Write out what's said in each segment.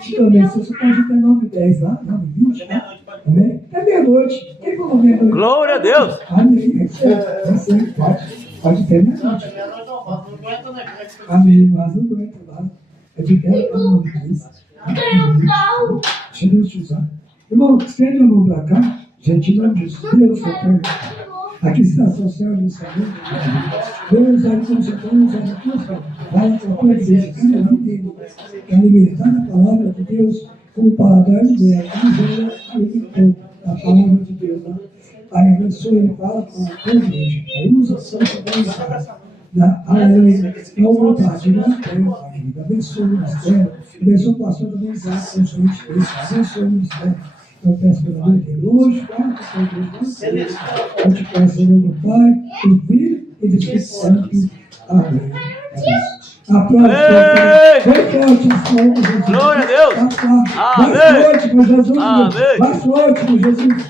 Também, se você pode ter 9 e 10 lá, 9 e 20, tá? Amém? É meia-noite. Quem falou meia-noite? Glória a Deus. Amém. Você pode ter meia-noite. Amém. Mas não aguenta lá. É de guerra para não isso. Deixa Deus te usar. Irmão, estende a mão para cá. Gente, não diz. Deus, Senhor. Aqui está a social de saúde. Deus, aí como você está usando aqui, vai para a igreja. Cada um dele é alimentar a palavra de Deus com o paladar dela. A alimentou a palavra de Deus. Aí abençoa, ele fala com a igreja. Aí usa a santa bênção. Aleluia. Não vontade, não tem, querida. Abençoa o ministério. Abençoa o pastor da mensagem. Abençoa o ministério. Eu peço pela minha igreja hoje, guarda a igreja. Eu te peço em nome do Pai, do Filho e do Espírito Santo. Amém. Aplausos. Bem forte, Jesus. Glória a Deus. Mais forte, meu Jesus. Amém. Mais forte, meu Jesus.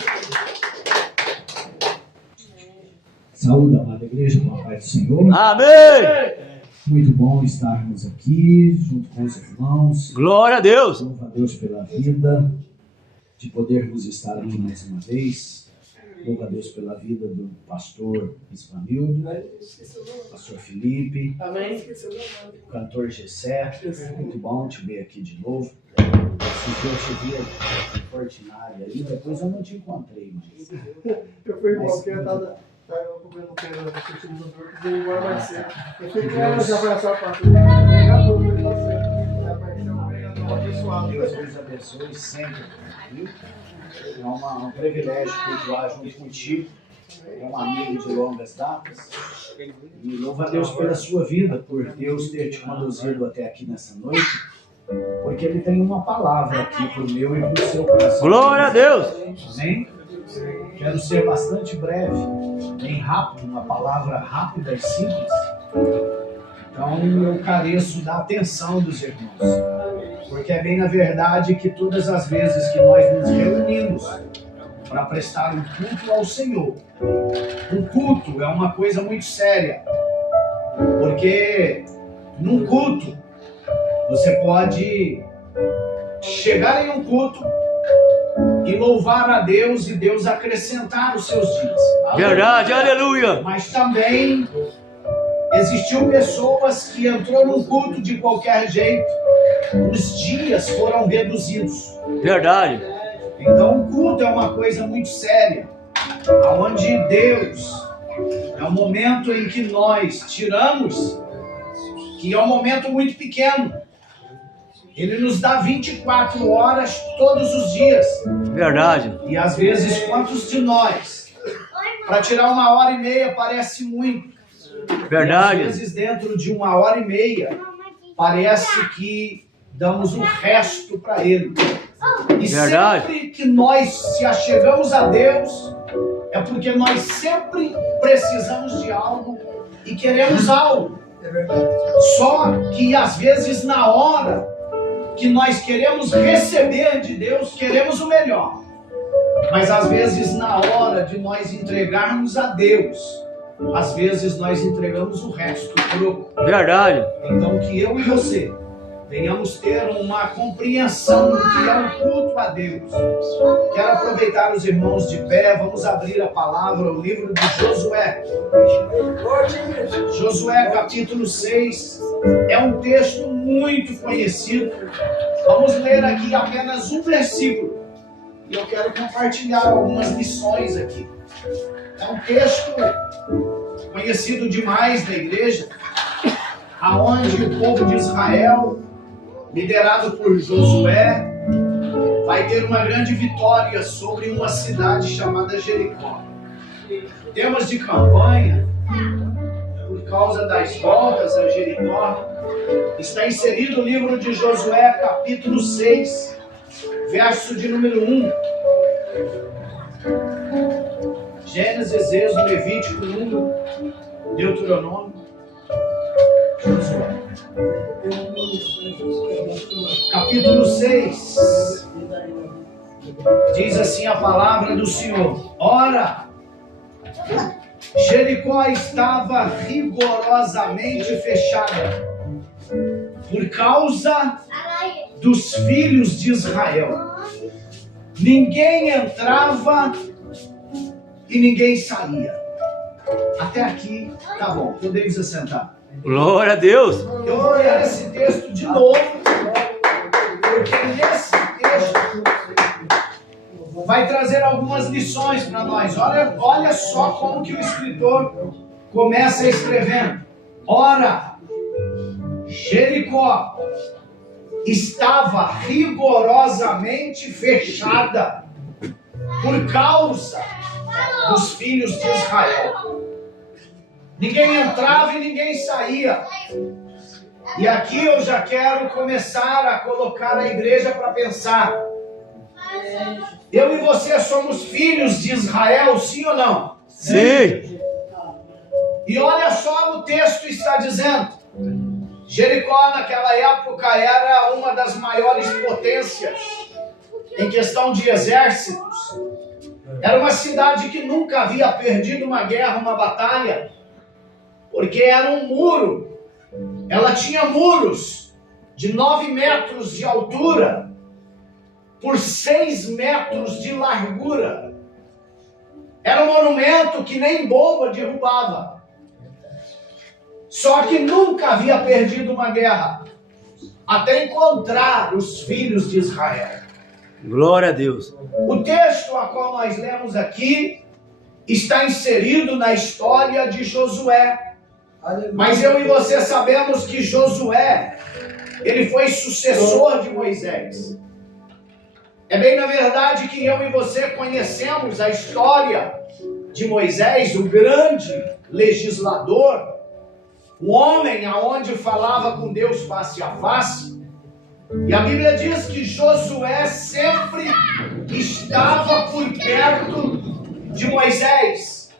Saúde, amada igreja, com a paz do Senhor. Amém. Muito bom estarmos aqui junto com os irmãos. Glória a Deus. Louvo a Deus pela vida, de podermos estar aqui mais uma vez. Louvo a Deus pela vida do pastor Isvanildo, pastor Felipe, o cantor Gessé. Muito bom te ver aqui de novo. Esse dia eu te vi em Fortinária aí, depois eu não te encontrei mais. Eu fui igual que eu tava comendo pena no fertilizador, que veio embora mais cedo. Eu fiquei com ela, já vai assar a parte do pregador, que ele tá sendo. Já apareceu um pregador abençoado. Deus nos abençoe sempre, viu? É um privilégio cultuar junto contigo. É um amigo de longas datas. E louvo a Deus pela sua vida, por Deus ter te conduzido até aqui nessa noite. Porque Ele tem uma palavra aqui para o meu e para o seu coração. Glória a Deus. Amém? Quero ser bastante breve, bem rápido, uma palavra rápida e simples. Então eu careço da atenção dos irmãos. Porque é bem na verdade que todas as vezes que nós nos reunimos para prestar um culto ao Senhor, um culto é uma coisa muito séria. Porque num culto, você pode chegar em um culto e louvar a Deus e Deus acrescentar os seus dias. Verdade, aleluia. Mas também existiu pessoas que entrou num culto de qualquer jeito, os dias foram reduzidos. Verdade. Então o culto é uma coisa muito séria, onde Deus é um momento em que nós tiramos, que é um momento muito pequeno. Ele nos dá 24 horas todos os dias. Verdade. E às vezes, quantos de nós, para tirar 1h30 parece muito. Verdade. E às vezes, dentro de 1h30, parece que damos o resto para Ele. E Verdade. sempre que nós se achegamos a Deus, é porque nós sempre precisamos de algo e queremos algo. Só que às vezes, na hora que nós queremos receber de Deus, queremos o melhor. Mas às vezes, na hora de nós entregarmos a Deus, às vezes nós entregamos o resto, o troco. Verdade. Então que eu e você venhamos ter uma compreensão do que é um culto a Deus. Quero aproveitar os irmãos de pé, vamos abrir a palavra, o livro de Josué. Josué capítulo 6, é um texto muito conhecido. Vamos ler aqui apenas um versículo. E eu quero compartilhar algumas lições aqui. É um texto conhecido demais da igreja, aonde o povo de Israel, liderado por Josué, vai ter uma grande vitória sobre uma cidade chamada Jericó. Temas de campanha, por causa das voltas a Jericó, está inserido no livro de Josué, capítulo 6, verso de número 1. Gênesis, Êxodo, Levítico, Número, Deuteronômio, Josué. Capítulo 6. Diz assim a palavra do Senhor: Ora, Jericó estava rigorosamente fechada por causa dos filhos de Israel. Ninguém entrava e ninguém saía. Até aqui, tá bom, podemos assentar. Glória a Deus. Eu vou ler esse texto de novo, porque nesse texto vai trazer algumas lições para nós. Olha só como que o escritor começa escrevendo. Ora, Jericó estava rigorosamente fechada por causa dos filhos de Israel. Ninguém entrava e ninguém saía. E aqui eu já quero começar a colocar a igreja para pensar. Eu e você somos filhos de Israel, sim ou não? Sim. E olha só o texto está dizendo. Jericó naquela época era uma das maiores potências em questão de exércitos. Era uma cidade que nunca havia perdido uma guerra, uma batalha, porque era um muro. Ela tinha muros de 9 metros de altura por 6 metros de largura. Era um monumento que nem bomba derrubava. Só que nunca havia perdido uma guerra, até encontrar os filhos de Israel. Glória a Deus. O texto a qual nós lemos aqui está inserido na história de Josué. Mas eu e você sabemos que Josué, ele foi sucessor de Moisés. É bem na verdade que eu e você conhecemos a história de Moisés, o grande legislador, o homem aonde falava com Deus face a face. E a Bíblia diz que Josué sempre estava por perto de Moisés.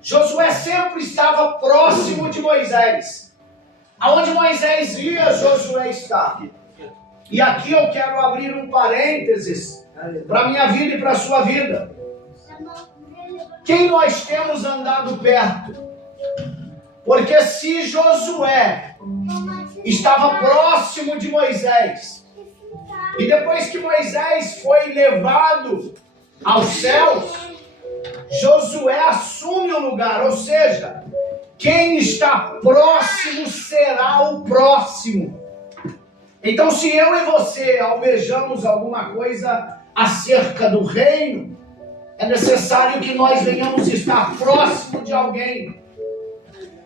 Josué sempre estava próximo de Moisés. Aonde Moisés ia, Josué estava. E aqui eu quero abrir um parênteses para a minha vida e para a sua vida. Quem nós temos andado perto? Porque se Josué estava próximo de Moisés, e depois que Moisés foi levado aos céus, Josué assume o lugar, ou seja, quem está próximo será o próximo. Então, se eu e você almejamos alguma coisa acerca do reino, é necessário que nós venhamos estar próximo de alguém.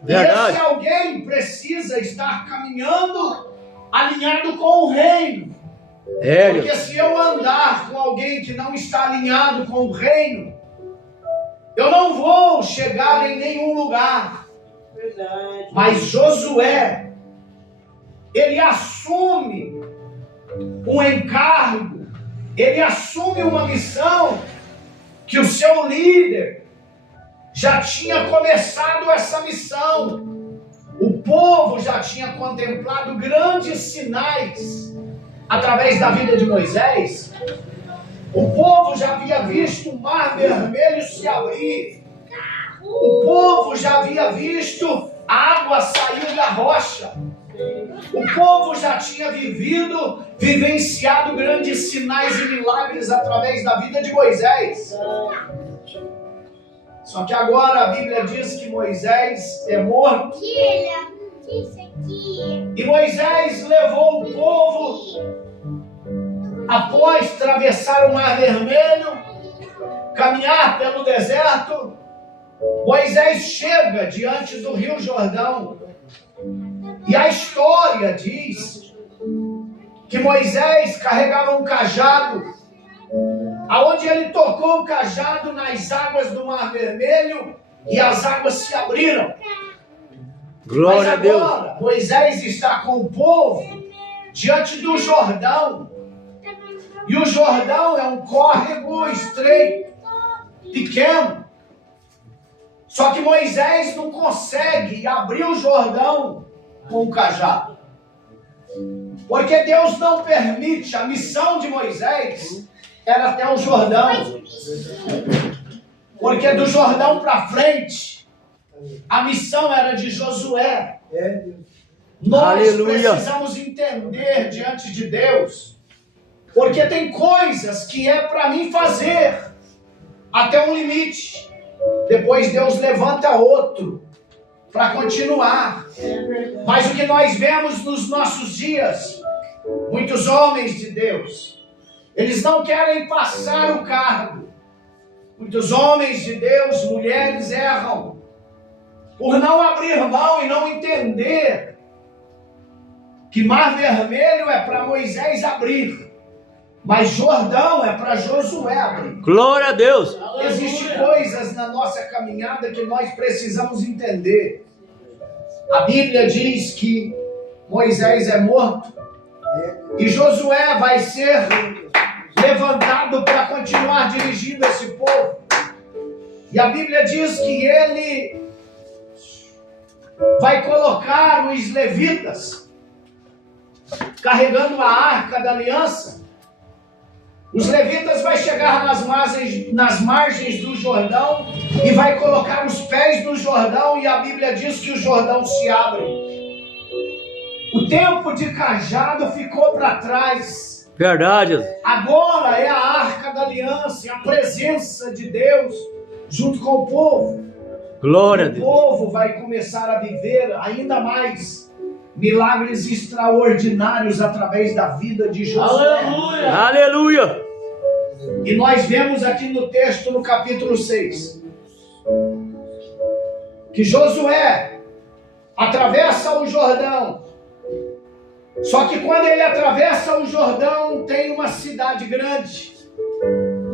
Verdade. E esse alguém precisa estar caminhando alinhado com o reino. Porque se eu andar com alguém que não está alinhado com o reino, eu não vou chegar em nenhum lugar. Verdade. Mas Josué, ele assume um encargo, ele assume uma missão que o seu líder já tinha começado essa missão. O povo já tinha contemplado grandes sinais através da vida de Moisés. O povo já havia visto o mar vermelho se abrir. O povo já havia visto a água sair da rocha. O povo já tinha vivenciado grandes sinais e milagres através da vida de Moisés. Só que agora a Bíblia diz que Moisés é morto. E Moisés levou o povo, após atravessar o Mar Vermelho, caminhar pelo deserto. Moisés chega diante do Rio Jordão. E a história diz que Moisés carregava um cajado, aonde ele tocou o cajado nas águas do Mar Vermelho e as águas se abriram. Glória a Deus. Mas agora Moisés está com o povo diante do Jordão. E o Jordão é um córrego estreito, pequeno. Só que Moisés não consegue abrir o Jordão com o cajado. Porque Deus não permite. A missão de Moisés era até o Jordão. Porque do Jordão para frente, a missão era de Josué. Nós Aleluia. precisamos entender diante de Deus, porque tem coisas que é para mim fazer até um limite. Depois Deus levanta outro para continuar. Mas o que nós vemos nos nossos dias, muitos homens de Deus, eles não querem passar o cargo. Muitos homens de Deus, mulheres, erram por não abrir mão e não entender que Mar Vermelho é para Moisés abrir, mas Jordão é para Josué abrir. Glória a Deus. Existem coisas na nossa caminhada que nós precisamos entender. A Bíblia diz que Moisés é morto e Josué vai ser levantado para continuar dirigindo esse povo. E a Bíblia diz que ele vai colocar os levitas carregando a arca da aliança. Os levitas vai chegar nas margens do Jordão e vai colocar os pés no Jordão, e a Bíblia diz que o Jordão se abre. O tempo de cajado ficou para trás. Verdade. Agora é a arca da aliança, é a presença de Deus junto com o povo. Glória a O Deus. povo vai começar a viver ainda mais milagres extraordinários através da vida de Josué. Aleluia. E nós vemos aqui no texto, no capítulo 6, que Josué atravessa o Jordão. Só que quando ele atravessa o Jordão, tem uma cidade grande,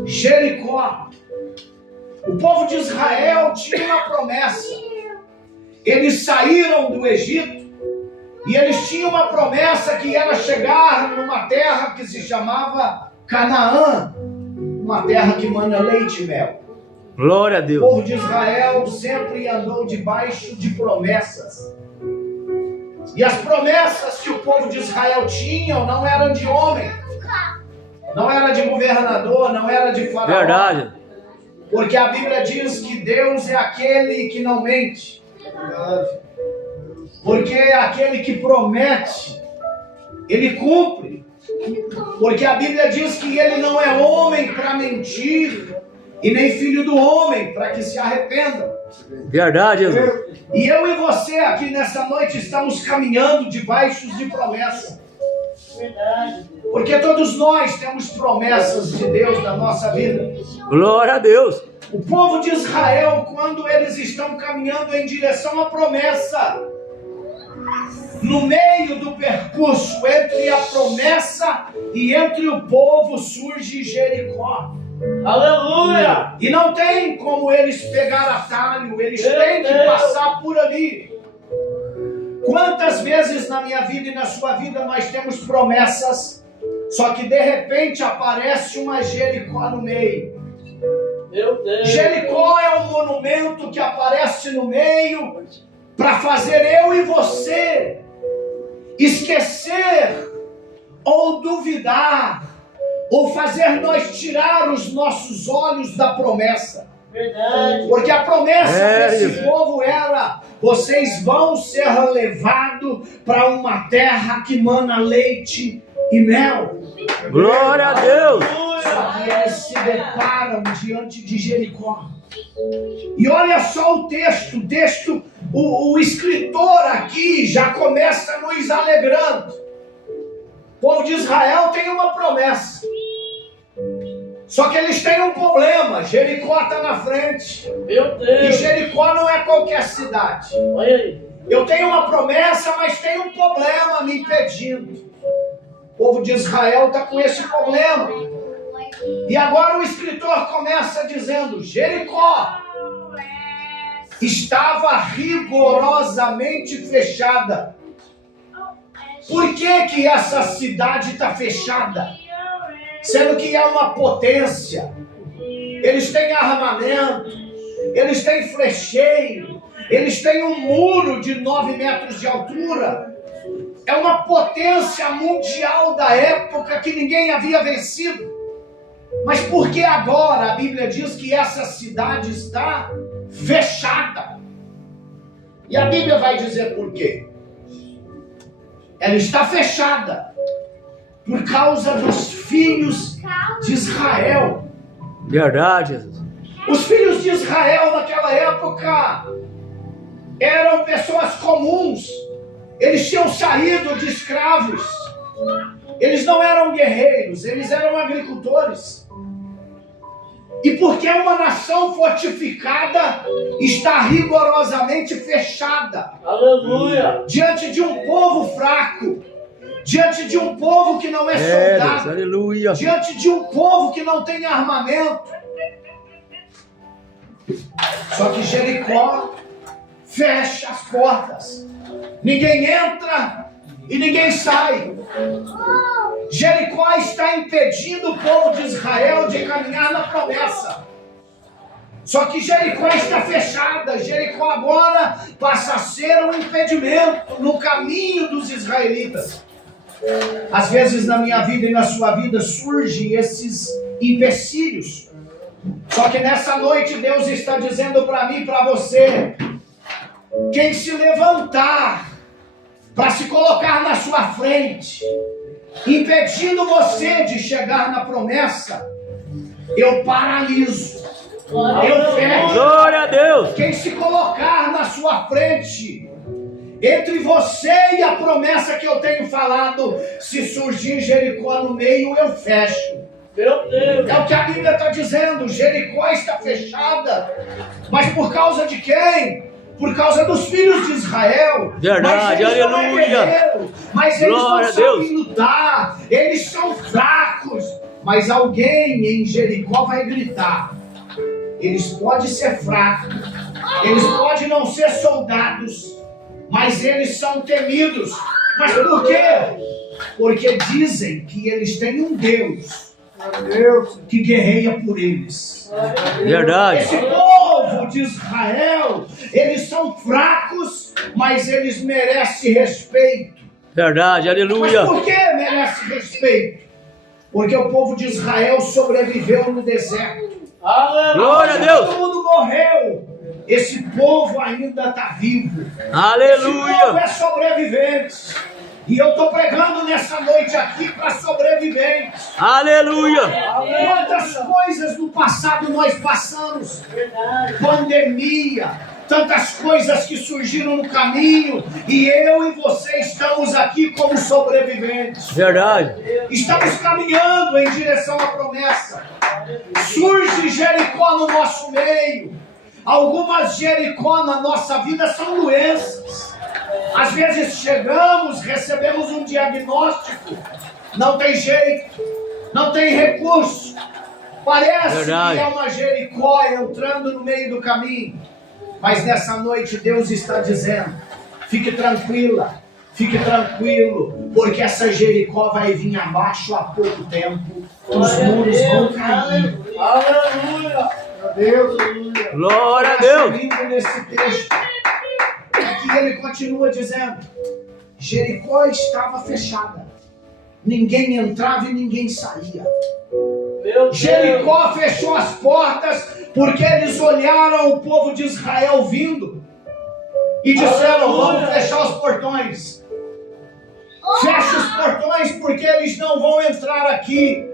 Jericó. O povo de Israel tinha uma promessa. Eles saíram do Egito e eles tinham uma promessa que era chegar numa terra que se chamava Canaã, uma terra que mana leite e mel. Glória a O Deus. povo de Israel sempre andou debaixo de promessas. E as promessas que o povo de Israel tinha não eram de homem, não era de governador, não era de faraó. Verdade. Porque a Bíblia diz que Deus é aquele que não mente. Porque aquele que promete, ele cumpre. Porque a Bíblia diz que ele não é homem para mentir, e nem filho do homem para que se arrependa. Verdade, Jesus. E eu e você aqui nessa noite estamos caminhando debaixo de promessa. Porque todos nós temos promessas de Deus na nossa vida. Glória a Deus. O povo de Israel, quando eles estão caminhando em direção à promessa, no meio do percurso entre a promessa e entre o povo surge Jericó. Aleluia! E não tem como eles pegar atalho, eles têm que passar por ali. Quantas vezes na minha vida e na sua vida nós temos promessas, só que de repente aparece uma Jericó no meio. Meu Deus! Jericó é um monumento que aparece no meio para fazer eu e você esquecer ou duvidar, ou fazer nós tirar os nossos olhos da promessa. Verdade! Porque a promessa desse isso. povo era: vocês vão ser levados para uma terra que mana leite e mel. Glória a Deus. Só que eles se deparam diante de Jericó. E olha só o texto, o escritor aqui já começa nos alegrando. O povo de Israel tem uma promessa. Só que eles têm um problema. Jericó está na frente. Meu E Deus! Jericó não é qualquer cidade. Olha aí! Eu tenho uma promessa, mas tem um problema me impedindo. O povo de Israel está com esse problema. E agora o escritor começa dizendo: Jericó estava rigorosamente fechada. Por que essa cidade está fechada? Sendo que é uma potência. Eles têm armamento, eles têm flecheiro, eles têm um muro de 9 metros de altura. É uma potência mundial da época que ninguém havia vencido. Mas por que agora a Bíblia diz que essa cidade está fechada? E a Bíblia vai dizer por quê. ela está fechada por causa dos filhos de Israel. Verdade, Jesus. Os filhos de Israel naquela época eram pessoas comuns. Eles tinham saído de escravos. Eles não eram guerreiros, eles eram agricultores. E porque uma nação fortificada está rigorosamente fechada Aleluia. diante de um povo fraco, diante de um povo que não é É, Deus. soldado, Aleluia. diante de um povo que não tem armamento. Só que Jericó fecha as portas. Ninguém entra e ninguém sai. Jericó está impedindo o povo de Israel de caminhar na promessa. Só que Jericó está fechada. Jericó agora passa a ser um impedimento no caminho dos israelitas. Às vezes na minha vida e na sua vida surgem esses empecilhos. Só que nessa noite Deus está dizendo para mim e para você: quem se levantar para se colocar na sua frente, impedindo você de chegar na promessa, eu paraliso, eu fecho. Glória a Deus. Quem se colocar na sua frente, entre você e a promessa que eu tenho falado, se surgir Jericó no meio, eu fecho. Meu Deus. É o que a Bíblia está dizendo. Jericó está fechada. Mas por causa de quem? Por causa dos filhos de Israel. Verdade, Mas eles não aleluia. é guerreiro, mas eles Glória não a Deus. sabem lutar. Eles são fracos. Mas alguém em Jericó vai gritar. Eles podem ser fracos. Eles podem não ser soldados. Mas eles são temidos. Mas por quê? Porque dizem que eles têm um Deus que guerreia por eles. Verdade. Esse povo de Israel, eles são fracos, mas eles merecem respeito. Verdade. Mas Aleluia. por que merece respeito? Porque o povo de Israel sobreviveu no deserto. Aleluia. Glória a Deus. Todo mundo morreu. Esse povo ainda está vivo. Esse povo Aleluia. é sobrevivente. E eu estou pregando nessa noite aqui para sobreviventes. Aleluia. Quantas coisas no passado nós passamos. Pandemia, tantas coisas que surgiram no caminho. E eu e você estamos aqui como sobreviventes. Verdade. Estamos caminhando em direção à promessa. Surge Jericó no nosso meio. Algumas Jericó na nossa vida são doenças. Às vezes chegamos, recebemos um diagnóstico, não tem jeito, não tem recurso. Parece Verdade. que é uma Jericó entrando no meio do caminho. Mas nessa noite Deus está dizendo: fique tranquila, fique tranquilo, porque essa Jericó vai vir abaixo há pouco tempo. Os muros vão cair. Aleluia. Deus, aleluia. Glória a Eu Deus. acho lindo nesse texto que ele continua dizendo: Jericó estava fechada, ninguém entrava e ninguém saía. Meu Deus. Jericó fechou as portas porque eles olharam o povo de Israel vindo e disseram: vamos fechar os portões. Fecha os portões porque eles não vão entrar aqui.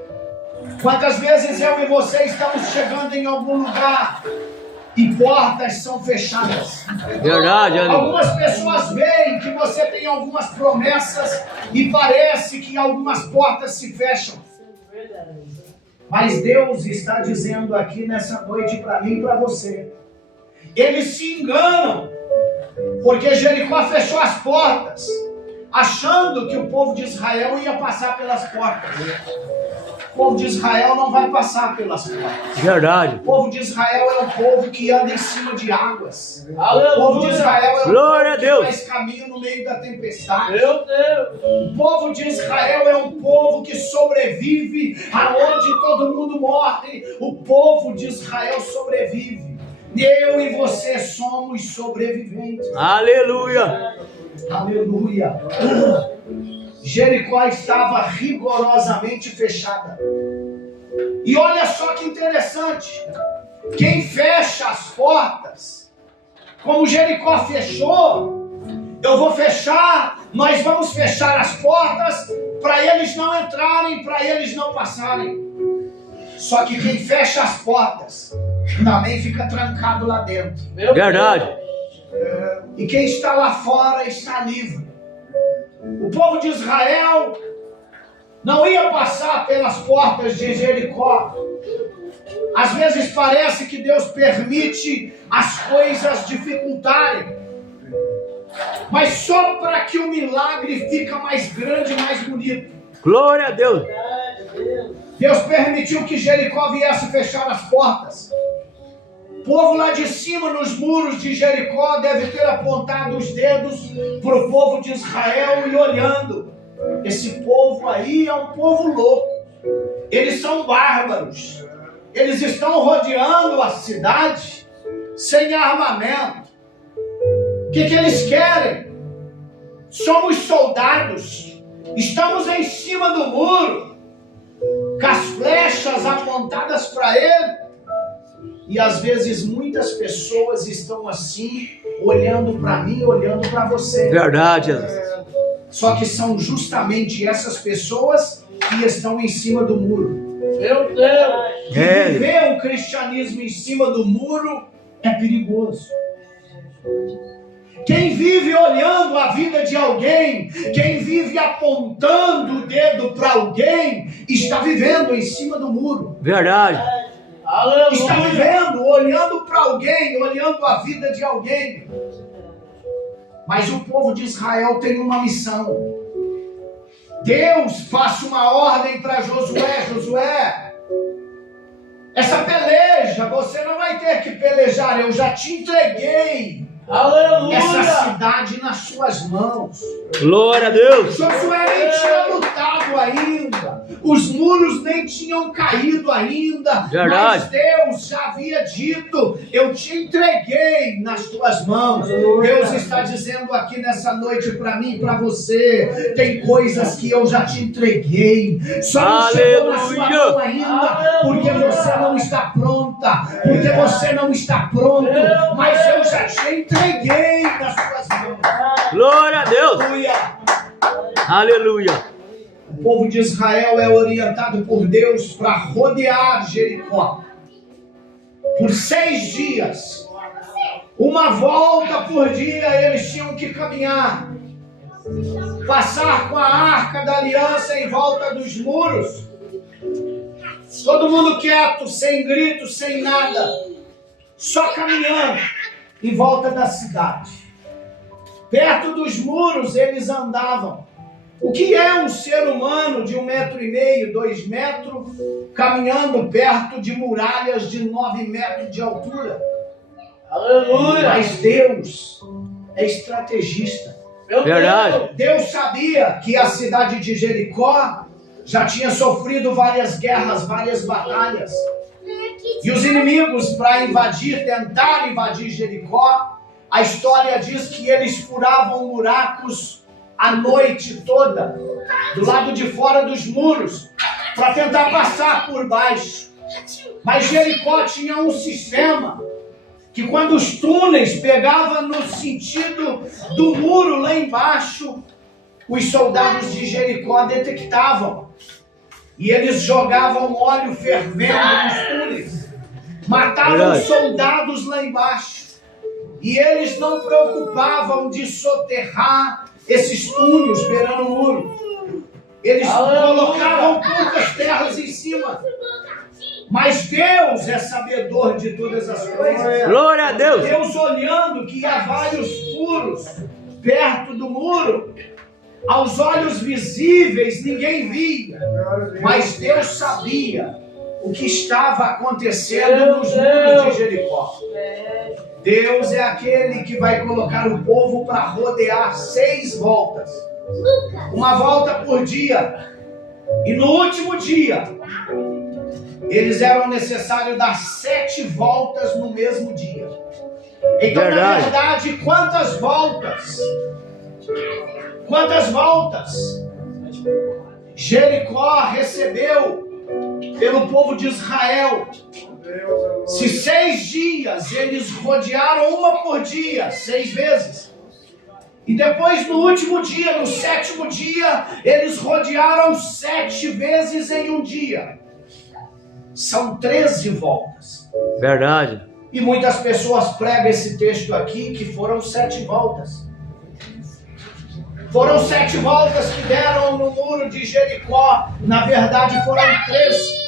Quantas vezes eu e você estamos chegando em algum lugar e portas são fechadas? Verdade. Aleluia. Algumas pessoas veem que você tem algumas promessas e parece que algumas portas se fecham. Mas Deus está dizendo aqui nessa noite para mim e para você: eles se enganam, porque Jericó fechou as portas, achando que o povo de Israel ia passar pelas portas. O povo de Israel não vai passar pelas portas. Verdade. O povo de Israel é um povo que anda em cima de águas. O povo de Aleluia. Israel é um Glória a povo que Deus. faz caminho no meio da tempestade. Meu Deus. O povo de Israel é um povo que sobrevive aonde todo mundo morre. O povo de Israel sobrevive. Eu e você somos sobreviventes. Aleluia. Aleluia. Jericó estava rigorosamente fechada. E olha só que interessante. Quem fecha as portas, como Jericó fechou, eu vou fechar, nós vamos fechar as portas para eles não entrarem, para eles não passarem. Só que quem fecha as portas também fica trancado lá dentro. Verdade. E quem está lá fora está livre. O povo de Israel não ia passar pelas portas de Jericó. Às vezes parece que Deus permite as coisas dificultarem, mas só para que o milagre fica mais grande e mais bonito. Glória a Deus. Deus permitiu que Jericó viesse fechar as portas. O povo lá de cima, nos muros de Jericó, deve ter apontado os dedos para o povo de Israel e olhando. Esse povo aí é um povo louco. Eles são bárbaros. Eles estão rodeando a cidade sem armamento. O que eles querem? Somos soldados. Estamos em cima do muro, com as flechas apontadas para ele. E às vezes muitas pessoas estão assim, olhando para mim, olhando para você. Verdade. Só que são justamente essas pessoas que estão em cima do muro. Meu Deus. E viver o cristianismo em cima do muro é perigoso. Quem vive olhando a vida de alguém, quem vive apontando o dedo para alguém, está vivendo em cima do muro. Verdade. Está vivendo, olhando para alguém, olhando a vida de alguém. Mas o povo de Israel tem uma missão. Deus passa uma ordem para Josué. Josué, essa peleja você não vai ter que pelejar, eu já te entreguei. Aleluia. Essa cidade nas suas mãos. Glória a Deus. Josué nem tinha lutado ainda. Os muros nem tinham caído ainda. Verdade. Mas Deus já havia dito: eu te entreguei nas tuas mãos. Deus está dizendo aqui nessa noite para mim e para você: tem coisas que eu já te entreguei. Só não chegou na sua mão ainda, porque você não está pronta. Porque você não está pronto. Mas eu já te entreguei nas suas mãos. Glória a Deus. Aleluia. Aleluia. O povo de Israel é orientado por Deus para rodear Jericó por 6 dias. Uma volta por dia eles tinham que caminhar, passar com a arca da aliança em volta dos muros. Todo mundo quieto, sem grito, sem nada, só caminhando em volta da cidade. Perto dos muros eles andavam. O que é um ser humano de 1,5 metro, 2 metros, caminhando perto de muralhas de 9 metros de altura? Aleluia. Mas Deus é estrategista. Verdade. Deus sabia que a cidade de Jericó já tinha sofrido várias guerras, várias batalhas. E os inimigos, para tentar invadir Jericó, a história diz que eles furavam buracos a noite toda, do lado de fora dos muros, para tentar passar por baixo. Mas Jericó tinha um sistema que, quando os túneis pegavam no sentido do muro lá embaixo, os soldados de Jericó detectavam. E eles jogavam óleo fervendo nos túneis, matavam os soldados lá embaixo. E eles não preocupavam de soterrar esses túneis beirando o muro. Eles colocavam poucas terras em cima. Mas Deus é sabedor de todas as coisas. Glória a Deus. Deus, olhando que há vários furos perto do muro, aos olhos visíveis ninguém via, mas Deus sabia o que estava acontecendo nos muros de Jericó. Deus é aquele que vai colocar o povo para rodear 6 voltas. Uma volta por dia. E no último dia, eles eram necessários dar 7 voltas no mesmo dia. Então, na verdade, quantas voltas? Quantas voltas Jericó recebeu pelo povo de Israel? Se 6 dias eles rodearam uma por dia, 6 vezes, E depois, no último dia, no 7º dia, eles rodearam 7 vezes em um dia. São 13 voltas. Verdade. E muitas pessoas pregam esse texto aqui que foram 7 voltas. Foram 7 voltas que deram no muro de Jericó. Na verdade, foram 13.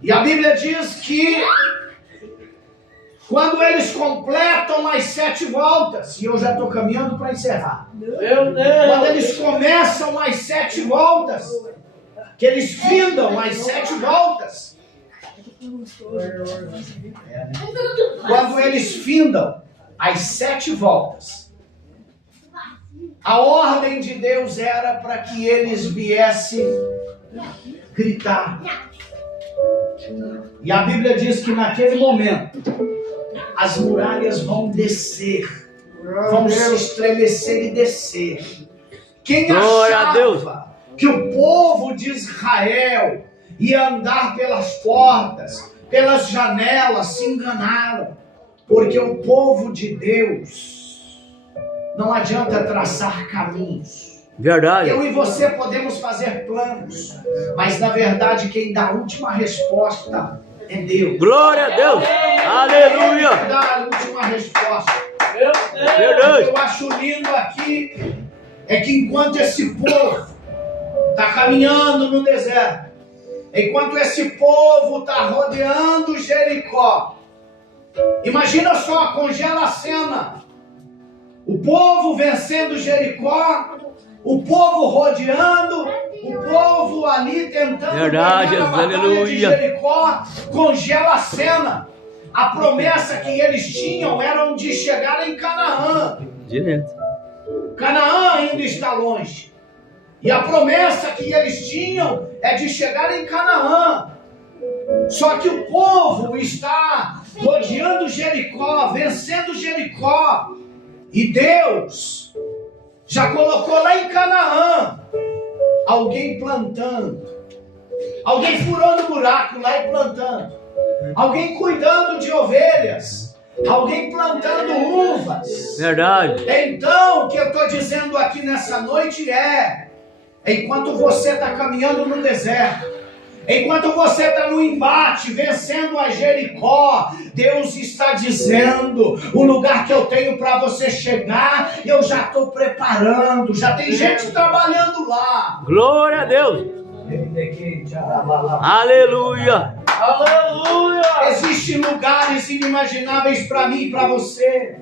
E a Bíblia diz que quando eles completam as 7 voltas, e eu já estou caminhando para encerrar. Meu Quando Deus. eles começam as 7 voltas, que eles findam as 7 voltas. Quando eles findam as 7 voltas, a ordem de Deus era para que eles viessem gritar. E a Bíblia diz que naquele momento as muralhas vão descer, vão se estremecer e descer. Quem Glória a Deus. achava que o povo de Israel ia andar pelas portas, pelas janelas, se enganaram, porque o povo de Deus não adianta traçar caminhos. Verdade. Eu e você podemos fazer planos, mas na verdade quem dá a última resposta é Deus. Glória a Deus. Ele Aleluia. dá a última resposta. Meu Deus. O que Verdade. eu acho lindo aqui é que enquanto esse povo está caminhando no deserto, enquanto esse povo está rodeando Jericó, imagina só, congela a cena. O povo vencendo Jericó, o povo rodeando, o povo ali tentando Verdade, ganhar a batalha de aleluia. Jericó, congela a cena. A promessa que eles tinham era de chegar em Canaã. Direto. Canaã ainda está longe. E a promessa que eles tinham é de chegar em Canaã. Só que o povo está rodeando Jericó, vencendo Jericó. E Deus já colocou lá em Canaã alguém plantando, alguém furando buraco lá e plantando, alguém cuidando de ovelhas, alguém plantando uvas. Verdade. Então, o que eu estou dizendo aqui nessa noite é: enquanto você está caminhando no deserto, enquanto você está no embate, vencendo a Jericó, Deus está dizendo: o lugar que eu tenho para você chegar, eu já estou preparando, já tem gente trabalhando lá. Glória a Deus. Aleluia. Aleluia. Existem lugares inimagináveis para mim e para você.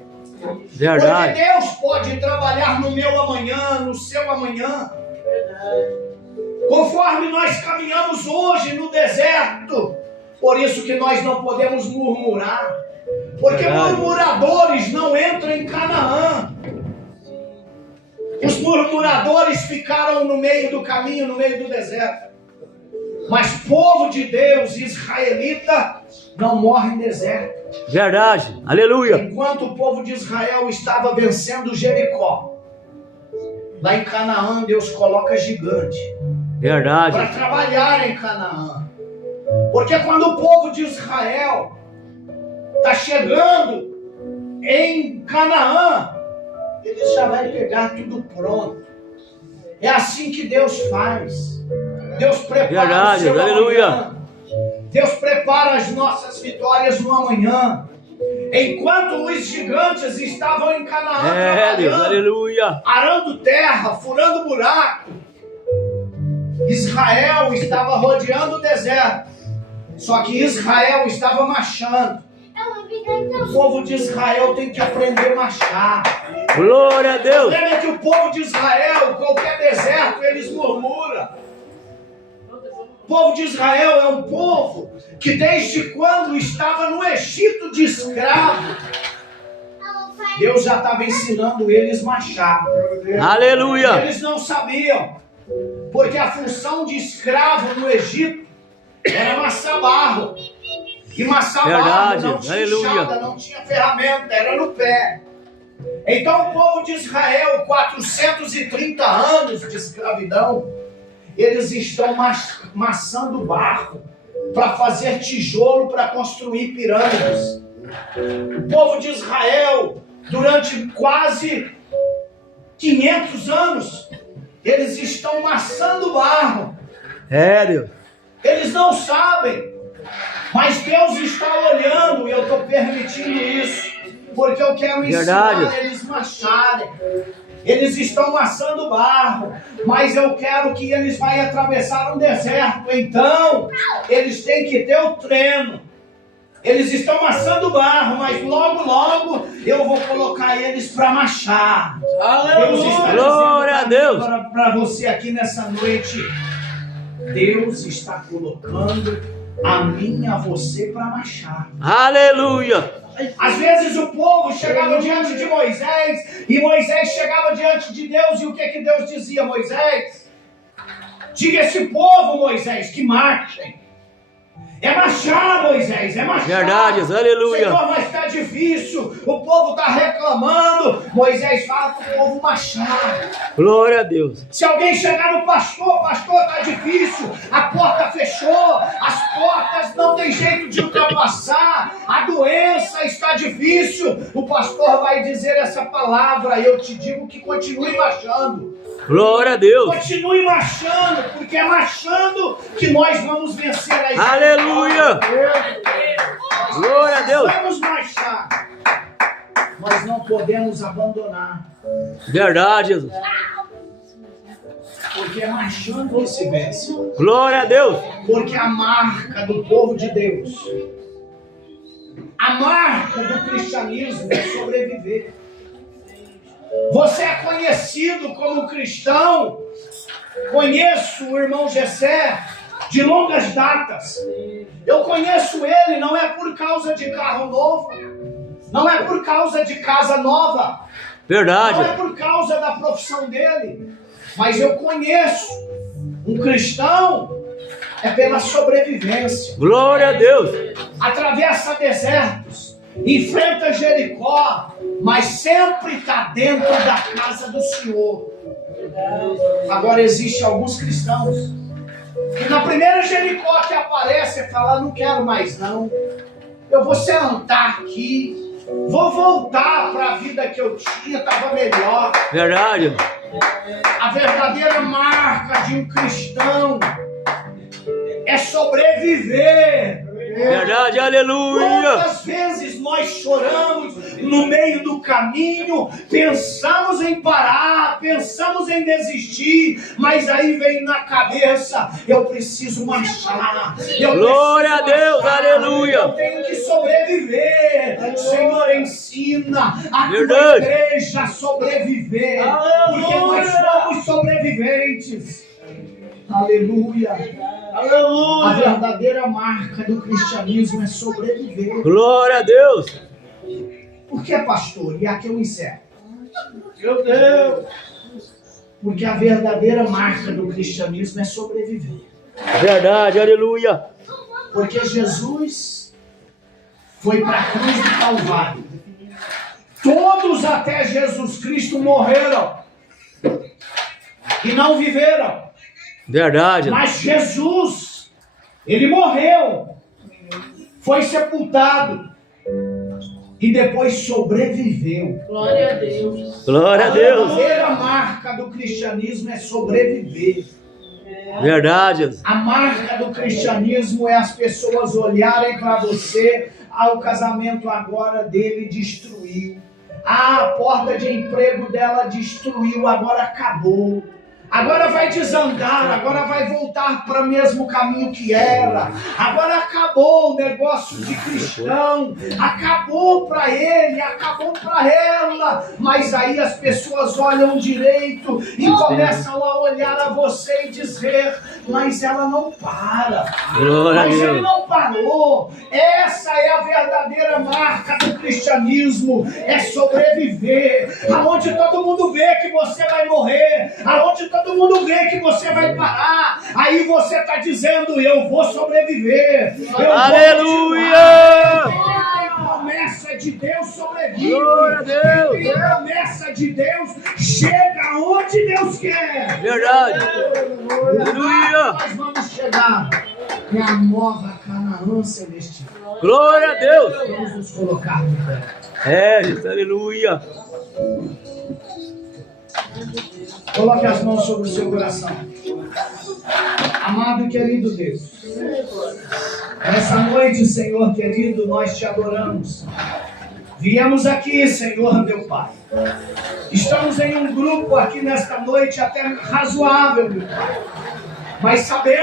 Verdade. Porque Deus pode trabalhar no meu amanhã, no seu amanhã. Conforme nós caminhamos hoje no deserto, por isso que nós não podemos murmurar, porque Verdade. murmuradores não entram em Canaã. Os murmuradores ficaram no meio do caminho, no meio do deserto. Mas povo de Deus, israelita, não morre em deserto. Verdade. Aleluia. Enquanto o povo de Israel estava vencendo Jericó, lá em Canaã Deus coloca gigante Verdade. para trabalhar em Canaã. Porque quando o povo de Israel está chegando em Canaã, ele já vai pegar tudo pronto. É assim que Deus faz. Deus prepara Verdade, o seu aleluia. amanhã. Deus prepara as nossas vitórias no amanhã. Enquanto os gigantes estavam em Canaã É, Deus. trabalhando, Aleluia. arando terra, furando buraco, Israel estava rodeando o deserto. Só que Israel estava marchando. O povo de Israel tem que aprender a marchar. Glória a O Deus. problema é que o povo de Israel, qualquer deserto, eles murmuram. O povo de Israel é um povo que desde quando estava no Egito de escravo, Deus já estava ensinando eles a marchar. Aleluia. Eles não sabiam, porque a função de escravo no Egito era amassar barro. E amassar barro Verdade, não tinha aleluia. enxada, não tinha ferramenta, era no pé. Então o povo de Israel, 430 anos de escravidão, eles estão amassando barro para fazer tijolo para construir pirâmides. O povo de Israel durante quase 500 anos, eles estão amassando barro. É, Deus. Eles não sabem, mas Deus está olhando e eu estou permitindo isso, porque eu quero ensinar eles marcharem. Eles estão amassando barro, mas eu quero que eles vão atravessar um deserto. Então, eles têm que ter o treino. Eles estão amassando barro, mas logo, logo eu vou colocar eles para marchar. Deus está Glória a Deus. Para você aqui nessa noite. Deus está colocando a mim e a você para marchar. Aleluia. Às vezes o povo chegava diante de Moisés e Moisés chegava diante de Deus e o que Deus dizia? Moisés, diga a esse povo, Moisés, que marchem. É marchar, Moisés, é marchar. Verdade, aleluia. Senhor, mas está difícil, o povo está reclamando. Moisés fala para o povo marchar. Glória a Deus. Se alguém chegar no pastor, está difícil, a porta fechou, as portas não tem jeito de ultrapassar, a doença está difícil, o pastor vai dizer essa palavra, e eu te digo que continue marchando. Glória a Deus. Continue marchando, porque é marchando que nós vamos vencer a história. Aleluia. Glória a Deus. Vamos marchar. Nós não podemos abandonar. Verdade, Jesus. Porque é marchando que se vence. Glória a Deus. Porque a marca do povo de Deus, a marca do cristianismo é sobreviver. Você é conhecido como cristão. Conheço o irmão Gessé de longas datas. Eu conheço ele não é por causa de carro novo, não é por causa de casa nova, Verdade. não é por causa da profissão dele, mas eu conheço um cristão é pela sobrevivência. Glória a Deus. Atravessa desertos, enfrenta Jericó, mas sempre está dentro da casa do Senhor. Agora existem alguns cristãos que na primeira Jericó que aparece fala, não quero mais não, eu vou sentar aqui, vou voltar para a vida que eu tinha, estava melhor. Verdade. A verdadeira marca de um cristão é sobreviver. Verdade, aleluia. Quantas vezes nós choramos no meio do caminho, pensamos em parar, pensamos em desistir, mas aí vem na cabeça, eu preciso marchar. Glória a Deus, aleluia. Eu tenho que sobreviver. Senhor, ensina a tua Verdade. igreja a sobreviver, porque nós somos sobreviventes. Aleluia. A Aleluia. verdadeira marca do cristianismo é sobreviver. Glória a Deus. Por que, pastor? E aqui eu encerro. Meu Deus. Porque a verdadeira marca do cristianismo é sobreviver. Verdade, aleluia. Porque Jesus foi para a cruz do Calvário. Todos até Jesus Cristo morreram e não viveram. Verdade. Mas Jesus, ele morreu, foi sepultado e depois sobreviveu. Glória a Deus. Glória a Deus. A verdadeira marca do cristianismo é sobreviver. Verdade. A marca do cristianismo é as pessoas olharem para você, o casamento agora dele destruiu, a porta de emprego dela destruiu, agora acabou. Agora vai desandar, agora vai voltar para o mesmo caminho que era. Agora acabou o negócio de cristão, acabou para ele, acabou para ela. Mas aí as pessoas olham direito e começam a olhar a você e dizer, mas ela não para. Glória a Mas ele Deus. não parou. Essa é a verdadeira marca do cristianismo, é sobreviver. Aonde todo mundo vê que você vai morrer, aonde todo mundo vê que você vai parar, aí você está dizendo, eu vou sobreviver. Eu Aleluia. Vou... Quem tem promessa de Deus sobrevive. Glória a Deus. Quem tem promessa de Deus chega onde Deus quer. Verdade. Aleluia. Nós vamos chegar na nova Canaã celestial. Glória a Deus. Vamos nos colocar no pé. É, Jesus, aleluia. Coloque as mãos sobre o seu coração. Amado e querido Deus, nessa noite, Senhor querido, nós te adoramos. Viemos aqui, Senhor, meu Pai. Estamos em um grupo aqui nesta noite até razoável, meu Pai. Mas sabemos